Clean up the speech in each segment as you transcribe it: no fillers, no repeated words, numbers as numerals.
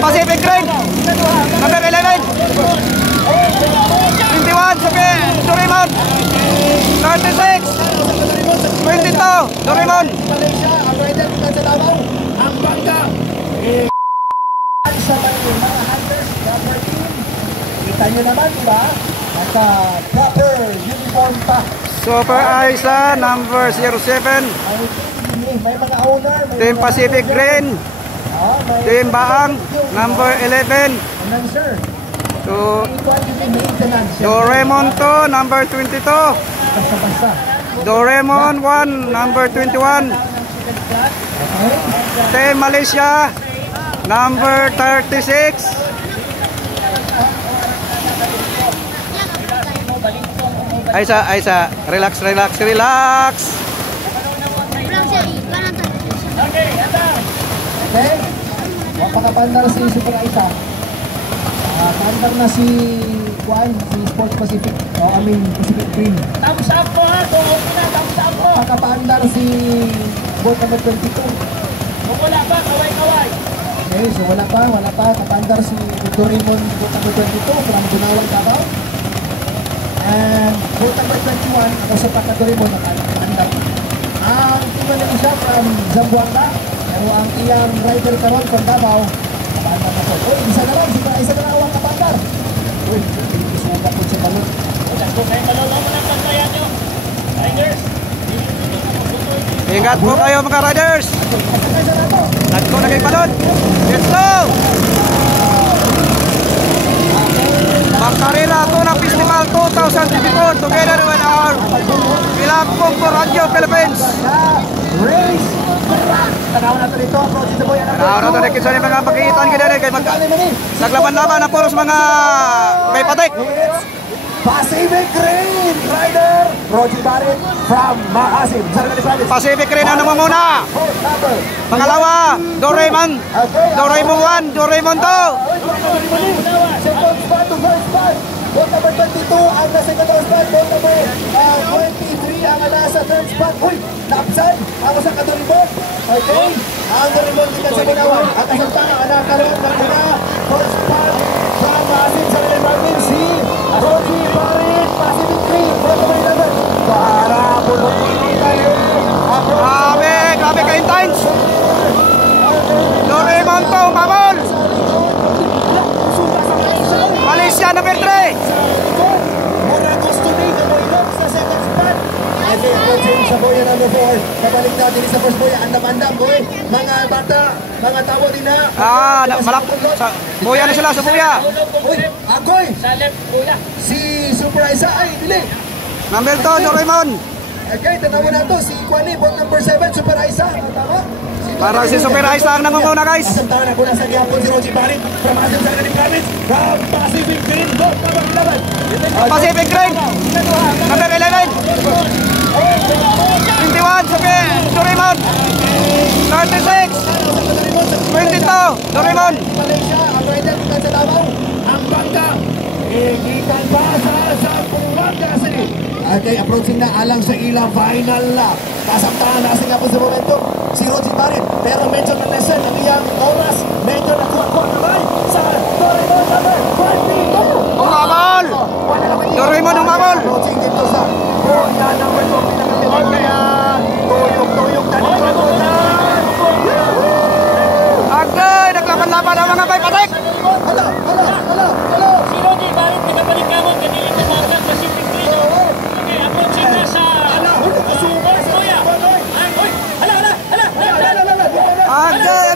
Pacific Green, number 11. 21, Doraemon. 36, 22, Doraemon. Malaysia, ang rider bukan sa Davao. Ang bangka. Sa mga hunters, proper team. Kita nyo naman, diba? Naka proper uniform pa. Super Aisa, number 07. May mga owner. Team Pacific Green. Team Baang, number 11. So, Doraemon to, number 22. Doraemon 1, number 21. Team Malaysia, number 36. Aisa, relax. Okay, wapakapandar si Super Aisa. Pandar na si Juan, si Sports Pacific. Pacific Green. Thumbs up po ha, thumbs up po. Wapakapandar si boat number 22. Kung wala pa, kaway. Okay, so wala pa. Kapandar si Doraemon boat number 22 from Bunawan, Davao. And boat number 21, ako sa Doraemon nakapandar. Ang team na siya from Zamboanga. Pero ang iyang rider karon from Davao, kapandar na po. Uy, isa na lang awang kapandar. Uy, sugat po siya balon. Kung kayo malalaman ang pantayan nyo, riders. Ingat po kayo mga riders. Nagko na kayo balon. Let's go! Magkarera ito ng Festival 2024 together with our Pilapong for Radio Philippines. Race! Tanaw na ito dito, approach sa boy. Tanaw na ito na kinsa ni mga pagitan ka din. Naglaban-laban na puros mga may patik. Pacific Green Rider Roger Barrett from Maasim. Pacific Green ang namumuna. Pangalawa, Doraemon 1, Doraemon 2. Second spot to first spot. Boat number 22 ang nasa second spot. Boat number 23 ang nasa third spot. Uy, napsan ako sa Doraemon. Okay, ang Doraemon dito sa Bunawan. At kasamtang nakaroon ng una first spot from Maasim sa Riley si Roger Barrett, Pacific Green. Boat number 11 para bulong tayo. Grabe ka intense. Doraemon 2, umabol. Malaysia number 3. Mura gusto ni Gamoylog sa second spot. And approaching sa boya number 4. Kabalik natin sa first boya. Andam-andam boy. Mga bata, mga tawo din na. Boya na sila sa boya. Uy, ako'y. Sa left boya. Si Super Aisa ay bili. Number 2, Doraemon. Okay, tanawan na to. Si Kwani, boat number 7, Super Aisa. Tama? Parang si Super Aisa ang nangunguna guys. Kasamtahan ako na sa gihapon si Roger Barrett from Asim sa Galing Province from Pacific Green. Boat number 11. Pacific Green, number 11. 21, Doraemon. 36, 22, Doraemon. Malaysia, ang rider bukan sa Davao. Ang bangka, ikan pa sa Pumbanga City. Okay, approaching na alang sa ilang final na. Kasamtahan na nga po sa momento si Roger Barrett. Pero medyo na-lesson ang iyang oras. Medyo nakuha kamay sa Doraemon number 22. Umabol! Doraemon umabol! Approaching dito sa Boya number 2. Kaya tuyok-tuyok na dito na. Agay! Naglaban-laban ang mga may patik! Hala! Si Roger Barrett nagabalik ka mo kanina sa mga Pacific Green. Okay, approaching na sa first boya. Agay!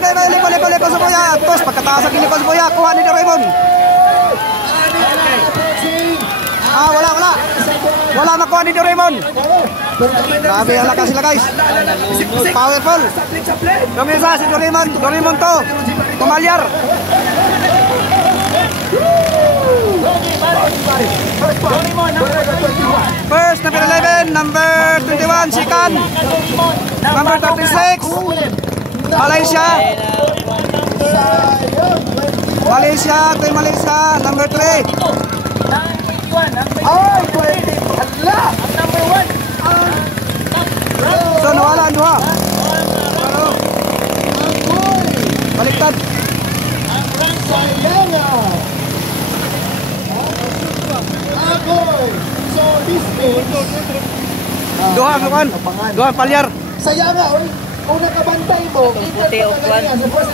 Liko sa boya! Tapos pagkataas ang liko sa boya, kuha ni Doraemon. Wala makuha ni Doraemon. Grabe ang lakas sila guys. Powerful. Lumisa si Doraemon 2. Tumalyar. First, number 11, number 21, Sikan. Number 36, Malaysia. Malaysia, number 3. Ay, 20. Hala! Number 1. So, nawala, duha. Baliktad. Ang rank sa Sayanga. Agoy. So this means Duha ang kuan. Duha ang palyar. Sayanga, oy. Kung nakabantay mo, Puti o kuwan.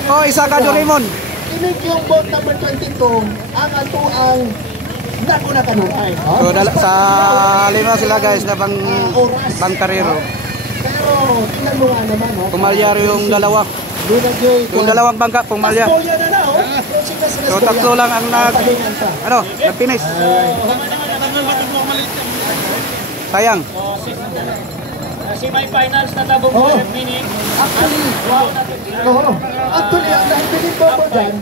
Oh, isa ka Doraemon. Inig yung boat number 22, ang ato ang nakunakanuhay. So sa lima sila guys na bang karero. Pero tingnan mo nga naman, no? Pumalyar yung dalawa. Yung dalawang bangka pumalyar. Polya na na, oh. So tatlo lang ang nag-finish. Sayang. Semi-finals na tabong meaning. Actually, ang dahil pinipoko dyan,